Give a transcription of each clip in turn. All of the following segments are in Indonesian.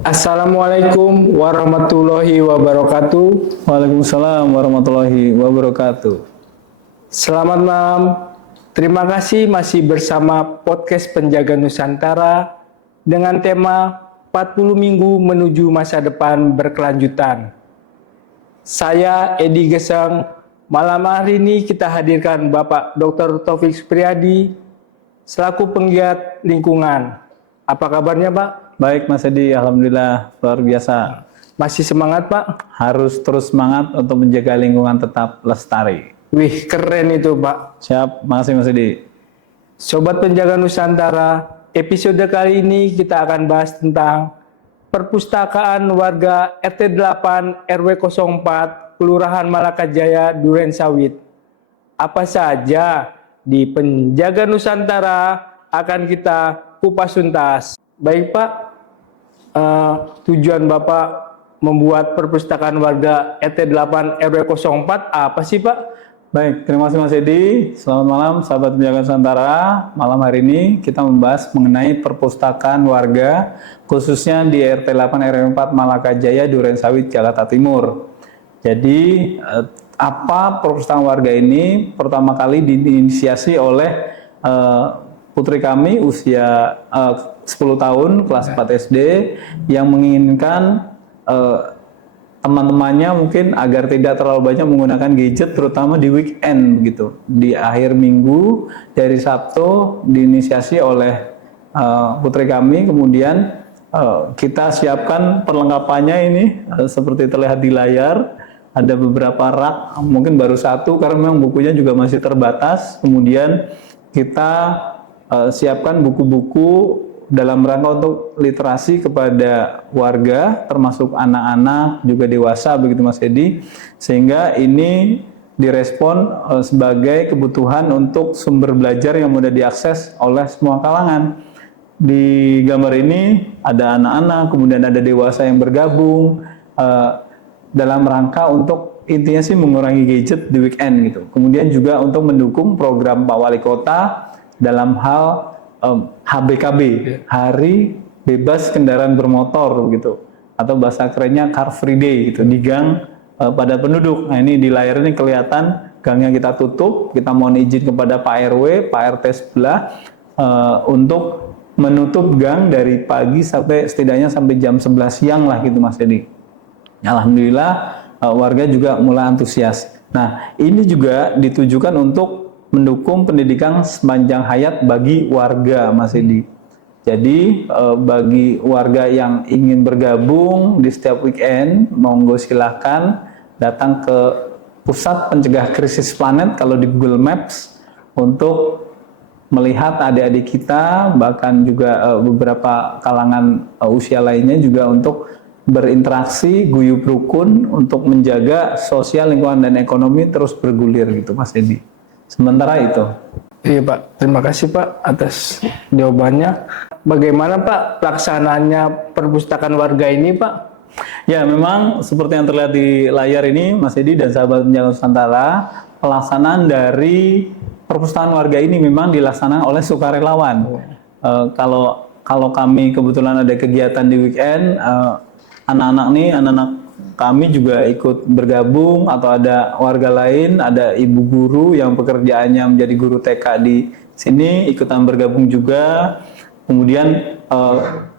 Assalamualaikum warahmatullahi wabarakatuh. Waalaikumsalam warahmatullahi wabarakatuh. Selamat malam. Terima kasih masih bersama podcast Penjaga Nusantara dengan tema 40 minggu menuju masa depan berkelanjutan. Saya Edi Gesang. Malam hari ini kita hadirkan Bapak Dr. Taufik Supriyadi selaku penggiat lingkungan. Apa kabarnya, Pak? Baik Mas Edi, alhamdulillah luar biasa. Masih semangat, Pak? Harus terus semangat untuk menjaga lingkungan tetap lestari. Wih, keren itu, Pak. Siap, makasih Mas Edi. Sobat Penjaga Nusantara, episode kali ini kita akan bahas tentang perpustakaan warga RT 8 RW 04 Kelurahan Malakajaya, Duren Sawit. Apa saja di Penjaga Nusantara akan kita kupas tuntas. Baik, Pak. Tujuan Bapak membuat perpustakaan warga RT 8 RW 04 apa sih, Pak? Baik, terima kasih Mas Edi. Selamat malam sahabat Penjaga Nusantara. Malam hari ini kita membahas mengenai perpustakaan warga khususnya di RT 8 RW 4 Malakajaya, Duren Sawit, Jakarta Timur. Jadi apa perpustakaan warga ini pertama kali diinisiasi oleh putri kami usia 10 tahun, kelas 4 SD, yang menginginkan teman-temannya mungkin agar tidak terlalu banyak menggunakan gadget, terutama di weekend begitu. Di akhir minggu, dari Sabtu, diinisiasi oleh putri kami, kemudian kita siapkan perlengkapannya ini, seperti terlihat di layar. Ada beberapa rak, mungkin baru satu, karena memang bukunya juga masih terbatas. Kemudian kita siapkan buku-buku dalam rangka untuk literasi kepada warga, termasuk anak-anak, juga dewasa, begitu Mas Edi, sehingga ini direspon sebagai kebutuhan untuk sumber belajar yang mudah diakses oleh semua kalangan. Di gambar ini ada anak-anak, kemudian ada dewasa yang bergabung, dalam rangka untuk intinya sih mengurangi gadget di weekend gitu. Kemudian juga untuk mendukung program Pak Wali Kota dalam hal HBKB, Hari Bebas Kendaraan Bermotor gitu, atau bahasa kerennya Car Free Day gitu, di gang pada penduduk. Nah ini di layar ini kelihatan gangnya kita tutup, kita mohon izin kepada Pak RW, Pak RT sebelah untuk menutup gang dari pagi sampai setidaknya sampai jam 11 siang lah gitu Mas Edi. Alhamdulillah warga juga mulai antusias. Nah ini juga ditujukan untuk mendukung pendidikan sepanjang hayat bagi warga Mas Edi. Jadi bagi warga yang ingin bergabung di setiap weekend, monggo silahkan datang ke Pusat Pencegah Krisis Planet kalau di Google Maps untuk melihat adik-adik kita, bahkan juga beberapa kalangan usia lainnya juga untuk berinteraksi, guyup rukun untuk menjaga sosial, lingkungan, dan ekonomi terus bergulir gitu Mas Edi. Sementara itu. Iya Pak, terima kasih Pak atas jawabannya. Bagaimana Pak pelaksanaannya perpustakaan warga ini Pak? Ya memang seperti yang terlihat di layar ini Mas Edi dan sahabat Penjaga Nusantara, pelaksanaan dari perpustakaan warga ini memang dilaksanakan oleh sukarelawan. Kalau kami kebetulan ada kegiatan di weekend, anak-anak kami juga ikut bergabung, atau ada warga lain, ada ibu guru yang pekerjaannya menjadi guru TK di sini ikutan bergabung juga, kemudian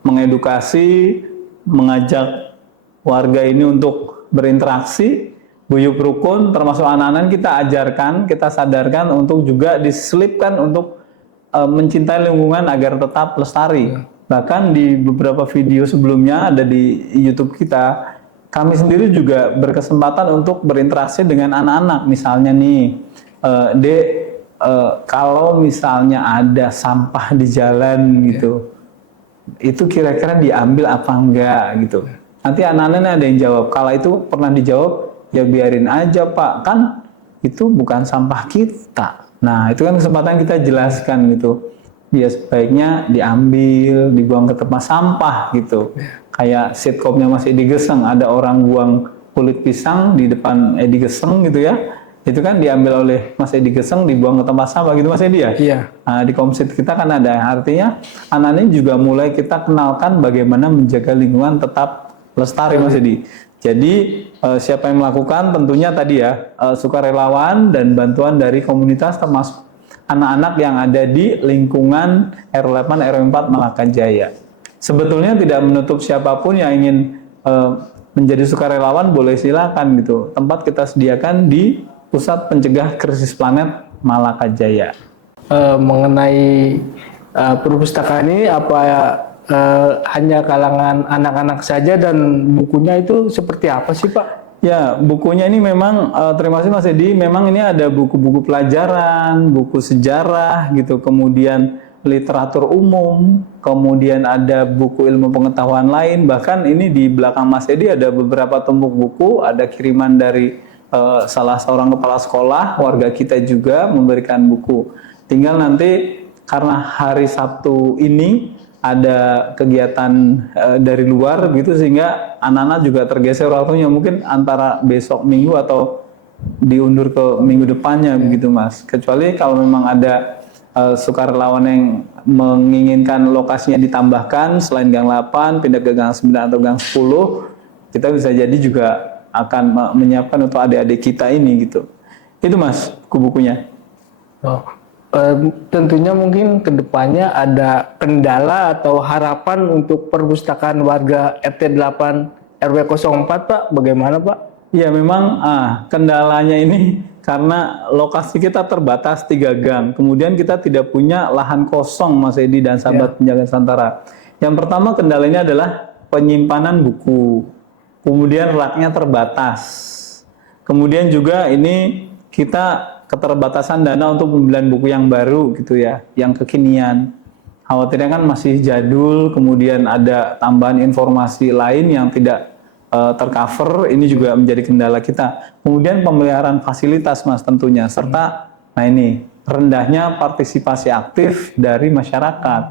mengedukasi, mengajak warga ini untuk berinteraksi, guyup rukun, termasuk anak-anak kita ajarkan, kita sadarkan untuk juga diselipkan untuk mencintai lingkungan agar tetap lestari. Bahkan di beberapa video sebelumnya ada di YouTube kita, kami sendiri juga berkesempatan untuk berinteraksi dengan anak-anak. Misalnya nih, Dek, kalau misalnya ada sampah di jalan gitu, itu kira-kira diambil apa enggak gitu. Nanti anak-anaknya ada yang jawab. Kalau itu pernah dijawab, ya biarin aja Pak, kan itu bukan sampah kita. Nah itu kan kesempatan kita jelaskan gitu. Ya sebaiknya diambil, dibuang ke tempat sampah gitu. Kayak sitkomnya Mas Edi Gesang, ada orang buang kulit pisang di depan Edi Gesang gitu ya. itu kan diambil oleh Mas Edi Geseng, dibuang ke tempat sampah gitu Mas Edi ya? Iya. Nah, di Komsit kita kan ada, artinya anak-anak ini juga mulai kita kenalkan bagaimana menjaga lingkungan tetap lestari Mas Edi. Jadi siapa yang melakukan tentunya tadi ya sukarelawan dan bantuan dari komunitas termasuk anak-anak yang ada di lingkungan R8 RW4 Malaka Jaya. Sebetulnya tidak menutup siapapun yang ingin menjadi sukarelawan boleh silakan gitu. Tempat kita sediakan di Pusat Pencegah Krisis Planet Malaka Jaya. Mengenai perpustakaan ini apa hanya kalangan anak-anak saja dan bukunya itu seperti apa sih Pak? Ya, bukunya ini memang terima kasih Mas Edi. Memang ini ada buku-buku pelajaran, buku sejarah gitu, kemudian literatur umum, kemudian ada buku ilmu pengetahuan lain. Bahkan ini di belakang Mas Edi ada beberapa tumpuk buku, ada kiriman dari salah seorang kepala sekolah, warga kita juga memberikan buku. Tinggal nanti karena hari Sabtu ini ada kegiatan dari luar gitu sehingga anak-anak juga tergeser waktunya, mungkin antara besok minggu atau diundur ke minggu depannya begitu Mas. Kecuali kalau memang ada sukarelawan yang menginginkan lokasinya ditambahkan selain Gang 8 pindah ke Gang 9 atau Gang 10, kita bisa jadi juga akan menyiapkan untuk adik-adik kita ini gitu. Itu Mas buku-bukunya. Oh. Tentunya mungkin kedepannya ada kendala atau harapan untuk perpustakaan warga RT 8 RW 04 Pak, bagaimana Pak? Ya memang kendalanya ini karena lokasi kita terbatas 3 gang, kemudian kita tidak punya lahan kosong Mas Edi dan sahabat penjaga Nusantara. Yang pertama kendalanya adalah penyimpanan buku, kemudian raknya terbatas, kemudian juga ini kita keterbatasan dana untuk pembelian buku yang baru gitu ya, yang kekinian. Khawatirnya kan masih jadul, kemudian ada tambahan informasi lain yang tidak tercover, ini juga menjadi kendala kita. Kemudian pemeliharaan fasilitas Mas tentunya, serta nah ini rendahnya partisipasi aktif dari masyarakat.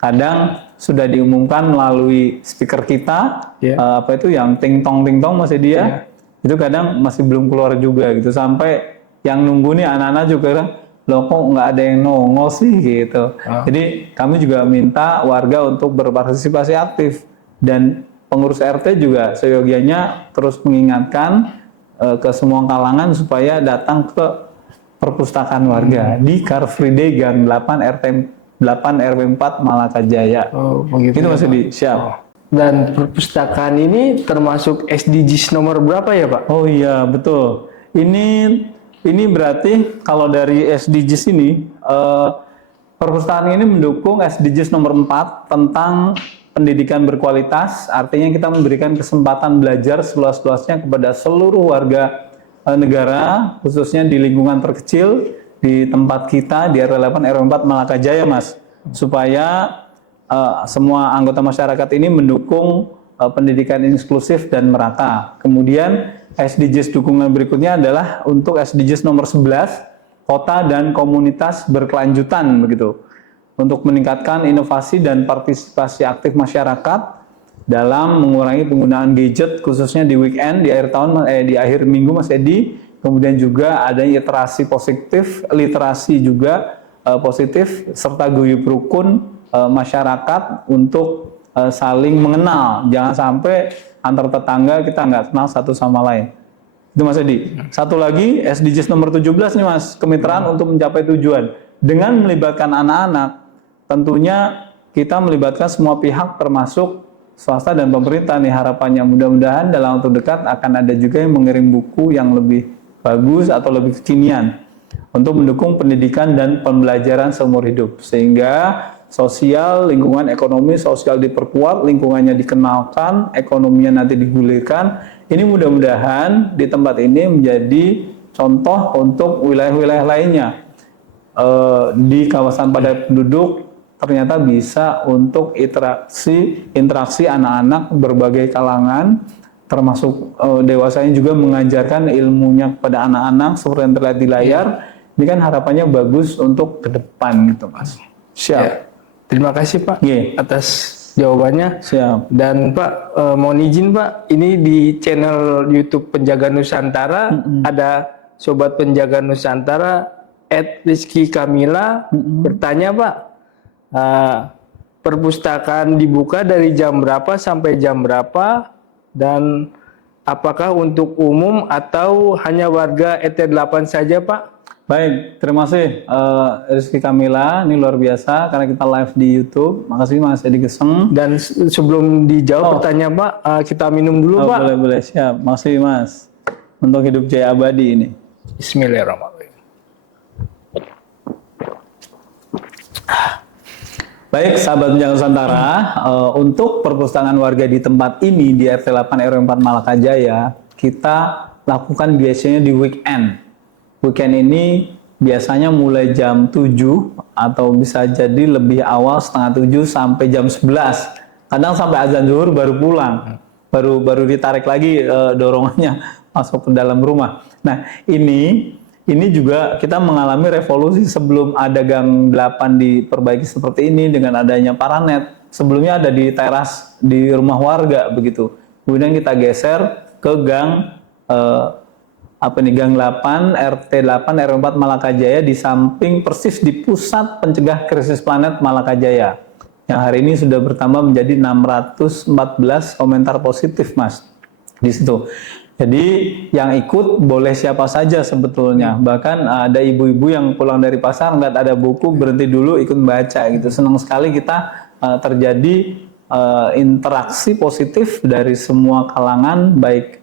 Kadang sudah diumumkan melalui speaker kita, apa itu yang ting tong Mas Edi ya, itu kadang masih belum keluar juga gitu, sampai yang nunggu nih anak-anak juga kan, loh kok nggak ada yang nongol sih gitu. Jadi kami juga minta warga untuk berpartisipasi aktif, dan pengurus RT juga seyogianya terus mengingatkan ke semua kalangan supaya datang ke perpustakaan warga di Car Free Day Gang 8 RT 8 RW 4 Malaka Jaya. Oh, begitu. Itu Mas Edi, siap. Dan perpustakaan ini termasuk SDGs nomor berapa ya Pak? Oh iya, betul. Ini berarti kalau dari SDGs ini, perpustakaan ini mendukung SDGs nomor 4 tentang pendidikan berkualitas, artinya kita memberikan kesempatan belajar seluas-luasnya kepada seluruh warga negara, khususnya di lingkungan terkecil, di tempat kita, di RW 8 RW 4 Malaka Jaya Mas, supaya semua anggota masyarakat ini mendukung pendidikan inklusif dan merata. Kemudian SDGs dukungan berikutnya adalah untuk SDGs nomor 11, kota dan komunitas berkelanjutan begitu. Untuk meningkatkan inovasi dan partisipasi aktif masyarakat dalam mengurangi penggunaan gadget khususnya di weekend, di akhir tahun, di akhir minggu Mas Edi. Kemudian juga ada literasi juga positif serta guyup rukun masyarakat untuk saling mengenal. Jangan sampai antar tetangga kita nggak kenal satu sama lain. Itu Mas Edi. Satu lagi SDGs nomor 17 nih Mas, kemitraan untuk mencapai tujuan. Dengan melibatkan anak-anak, tentunya kita melibatkan semua pihak termasuk swasta dan pemerintah nih, harapannya mudah-mudahan dalam waktu dekat akan ada juga yang mengirim buku yang lebih bagus atau lebih kekinian untuk mendukung pendidikan dan pembelajaran seumur hidup, sehingga sosial, lingkungan ekonomi, sosial diperkuat, lingkungannya dikenalkan, ekonominya nanti digulirkan. Ini mudah-mudahan di tempat ini menjadi contoh untuk wilayah-wilayah lainnya. Di kawasan padat penduduk ternyata bisa untuk interaksi anak-anak berbagai kalangan, termasuk dewasanya juga mengajarkan ilmunya kepada anak-anak seperti yang terlihat di layar. Ini kan harapannya bagus untuk ke depan gitu Mas. Siap. Ya. Terima kasih Pak atas jawabannya. Siap. Dan Pak, mohon izin Pak, ini di channel YouTube Penjaga Nusantara ada Sobat Penjaga Nusantara @Rizky Kamila bertanya Pak, perpustakaan dibuka dari jam berapa sampai jam berapa, dan apakah untuk umum atau hanya warga RT8 saja Pak? Baik, terima kasih Rizky Kamila, ini luar biasa karena kita live di YouTube. Makasih Mas Edi Geseng. Dan sebelum dijawab pertanyaan Pak, kita minum dulu Pak. Boleh, siap. Makasih Mas untuk hidup jaya abadi ini. Bismillahirrahmanirrahim. Baik, sahabat Penjaga Nusantara, untuk perpustakaan warga di tempat ini di RT8 RW 4 Malakajaya, kita lakukan biasanya di weekend. Weekend ini biasanya mulai jam 7 atau bisa jadi lebih awal setengah 7 sampai jam 11. Kadang sampai azan zuhur baru pulang. Baru ditarik lagi dorongannya masuk ke dalam rumah. Nah, ini juga kita mengalami revolusi. Sebelum ada gang 8 diperbaiki seperti ini dengan adanya paranet. Sebelumnya ada di teras di rumah warga begitu. Kemudian kita geser ke gang gang 8 RT8 RW 4 Malakajaya, di samping persis di pusat pencegah krisis planet Malakajaya, yang hari ini sudah bertambah menjadi 614 komentar positif Mas di situ. Jadi yang ikut boleh siapa saja sebetulnya, bahkan ada ibu-ibu yang pulang dari pasar nggak ada buku, berhenti dulu ikut baca gitu. Senang sekali kita terjadi interaksi positif dari semua kalangan, baik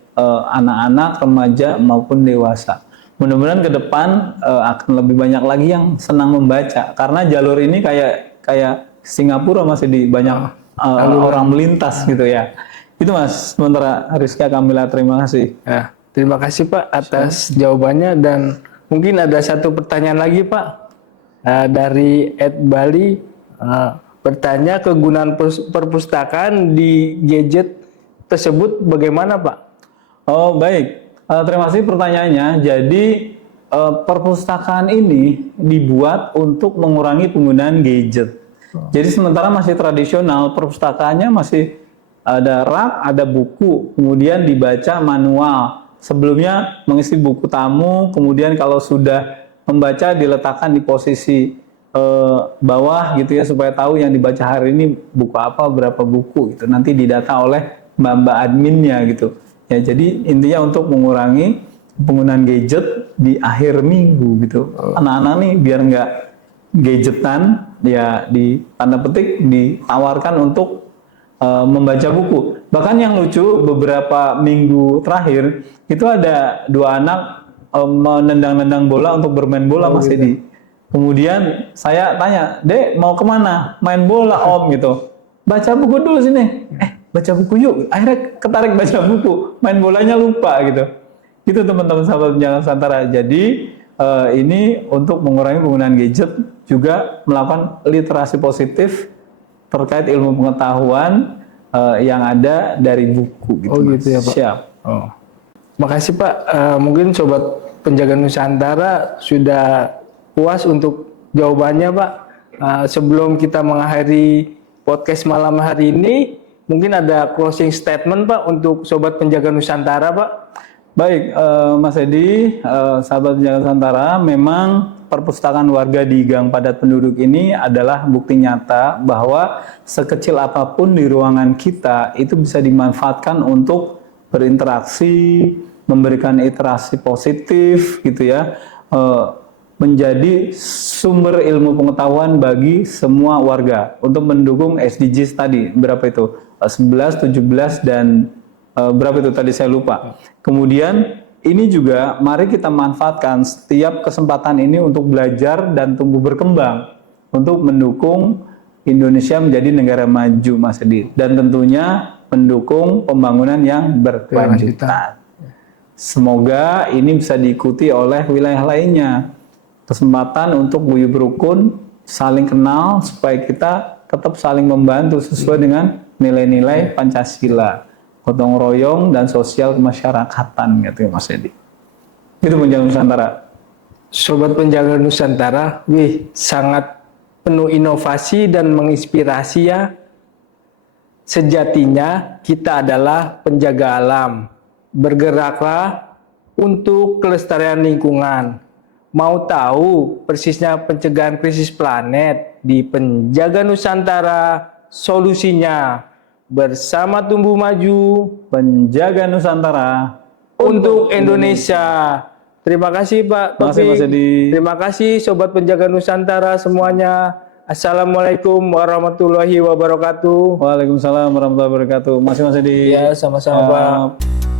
anak-anak, remaja maupun dewasa. Mudah-mudahan ke depan akan lebih banyak lagi yang senang membaca, karena jalur ini kayak Singapura, masih di banyak orang melintas gitu ya. Itu Mas, sementara Rizky Kamila, terima kasih. Ya, terima kasih Pak atas jawabannya, dan mungkin ada satu pertanyaan lagi Pak dari @Bali, bertanya kegunaan perpustakaan di gadget tersebut bagaimana Pak? Oh baik, terima kasih pertanyaannya. Jadi perpustakaan ini dibuat untuk mengurangi penggunaan gadget. Jadi sementara masih tradisional, perpustakaannya masih ada rak, ada buku, kemudian dibaca manual. Sebelumnya mengisi buku tamu, kemudian kalau sudah membaca diletakkan di posisi bawah gitu ya, supaya tahu yang dibaca hari ini buku apa, berapa buku gitu. Nanti didata oleh mbak-mbak adminnya gitu. Ya, jadi intinya untuk mengurangi penggunaan gadget di akhir minggu gitu. Anak-anak nih biar nggak gadgetan, ya di tanda petik ditawarkan untuk membaca buku. Bahkan yang lucu, beberapa minggu terakhir itu ada 2 anak menendang-nendang bola untuk bermain bola Mas Edi. Kemudian saya tanya, "Dek, mau kemana? Main bola Om," gitu. "Baca buku dulu sini." Baca buku yuk. Akhirnya ketarik baca buku, main bolanya lupa gitu. Itu teman-teman sahabat Penjaga Nusantara. Jadi ini untuk mengurangi penggunaan gadget, juga melakukan literasi positif terkait ilmu pengetahuan yang ada dari buku gitu. Oh gitu ya Pak. Siap. Oh. Makasih Pak. Mungkin Sobat Penjaga Nusantara sudah puas untuk jawabannya Pak. Sebelum kita mengakhiri podcast malam hari ini, mungkin ada closing statement Pak untuk Sobat Penjaga Nusantara Pak. Baik, Mas Edi, sahabat Penjaga Nusantara, memang perpustakaan warga di gang padat penduduk ini adalah bukti nyata bahwa sekecil apapun di ruangan kita itu bisa dimanfaatkan untuk berinteraksi, memberikan interaksi positif gitu ya, menjadi sumber ilmu pengetahuan bagi semua warga untuk mendukung SDGs tadi. Berapa itu? 11, 17, dan berapa itu tadi saya lupa. Kemudian ini juga mari kita manfaatkan setiap kesempatan ini untuk belajar dan tumbuh berkembang untuk mendukung Indonesia menjadi negara maju Mas Edi, dan tentunya mendukung pembangunan yang berkelanjutan. Semoga ini bisa diikuti oleh wilayah lainnya. Kesempatan untuk guyub rukun, saling kenal supaya kita tetap saling membantu sesuai dengan nilai-nilai Pancasila, gotong royong dan sosial kemasyarakatan gitu Mas Edi. Itu Penjaga Nusantara. Sobat Penjaga Nusantara, sangat penuh inovasi dan menginspirasi ya. Sejatinya kita adalah penjaga alam. Bergeraklah untuk kelestarian lingkungan. Mau tahu persisnya pencegahan krisis planet di Penjaga Nusantara solusinya bersama tumbuh maju Penjaga Nusantara. untuk Indonesia. Terima kasih Pak Terima kasih, Topik. Mas Edi. Terima kasih Sobat Penjaga Nusantara semuanya. Assalamualaikum warahmatullahi wabarakatuh. Waalaikumsalam warahmatullahi wabarakatuh. Masih Mas Edi. Ya, sama-sama Pak.